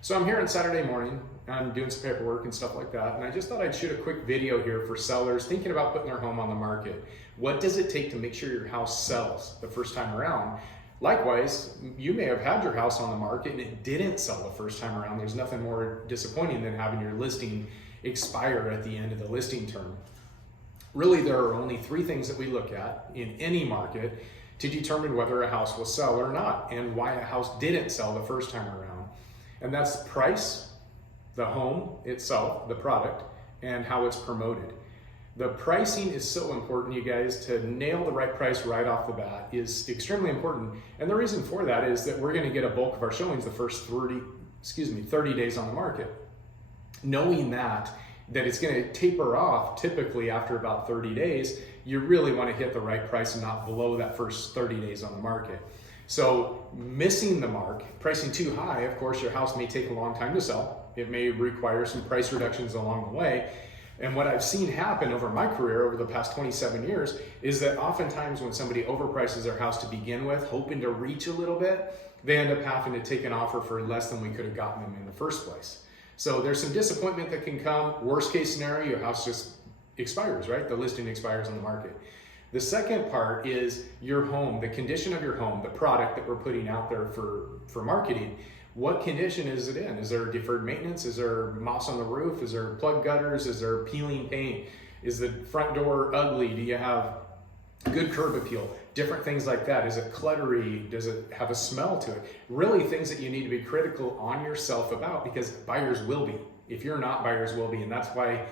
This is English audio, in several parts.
So I'm here on Saturday morning, I'm doing some paperwork and stuff like that, and I just thought I'd shoot a quick video here for sellers thinking about putting their home on the market. What does it take to make sure your house sells the first time around? Likewise, you may have had your house on the market and it didn't sell the first time around. There's nothing more disappointing than having your listing expire at the end of the listing term. Really, there are only three things that we look at in any market to determine whether a house will sell or not and why a house didn't sell the first time around. And that's the price, the home itself, the product, and how it's promoted. The pricing is so important, you guys. To nail the right price right off the bat is extremely important. And the reason for that is that we're going to get a bulk of our showings the first 30 days on the market. Knowing that it's going to taper off typically after about 30 days, you really want to hit the right price and not blow that first 30 days on the market. So missing the mark, pricing too high, of course, your house may take a long time to sell. It may require some price reductions along the way. And what I've seen happen over my career over the past 27 years is that oftentimes when somebody overprices their house to begin with, hoping to reach a little bit, they end up having to take an offer for less than we could have gotten them in the first place. So there's some disappointment that can come. Worst case scenario, your house just expires, right? The listing expires on the market. The second part is your home, the condition of your home, the product that we're putting out there for marketing. What condition is it in? Is there deferred maintenance? Is there moss on the roof? Is there plug gutters? Is there peeling paint? Is the front door ugly? Do you have good curb appeal? Different things like that. Is it cluttery? Does it have a smell to it? Really things that you need to be critical on yourself about, because buyers will be. If you're not, buyers will be. And that's why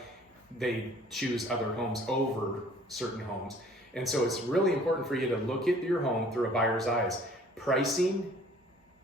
they choose other homes over certain homes. And so it's really important for you to look at your home through a buyer's eyes. Pricing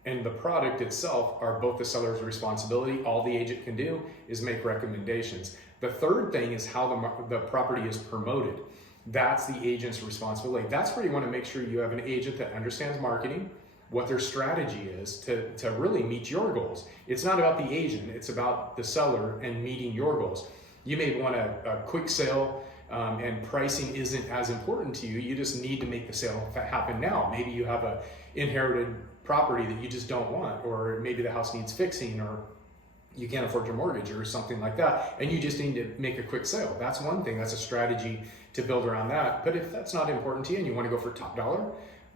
and the product itself are both the seller's responsibility. All the agent can do is make recommendations. The third thing is how the property is promoted. That's the agent's responsibility. That's where you want to make sure you have an agent that understands marketing, what their strategy is to really meet your goals. It's not about the agent, it's about the seller and meeting your goals. You may want a quick sale, and pricing isn't as important to you. You just need to make the sale happen now. Maybe you have a inherited property that you just don't want, or maybe the house needs fixing, or you can't afford your mortgage or something like that, and you just need to make a quick sale. That's one thing. That's a strategy to build around that. But if that's not important to you and you want to go for top dollar,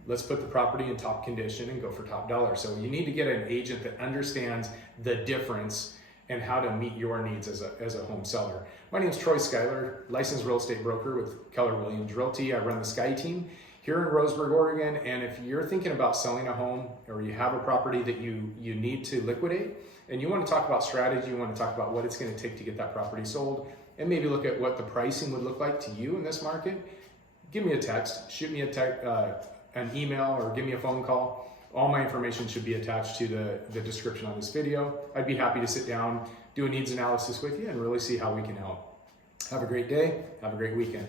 let's put the property in top condition and go for top dollar. So you need to get an agent that understands the difference and how to meet your needs as a home seller. My name is Schuyler, licensed real estate broker with Keller Realty. I run the Sky team here in Roseburg, Oregon. And if you're thinking about selling a home, or you have a property that you need to liquidate, and you want to talk about strategy, you want to talk about what it's going to take to get that property sold, and maybe look at what the pricing would look like to you in this market, give me a text, shoot me an email, or give me a phone call. All my information should be attached to the description on this video. I'd be happy to sit down, do a needs analysis with you, and really see how we can help. Have a great day. Have a great weekend.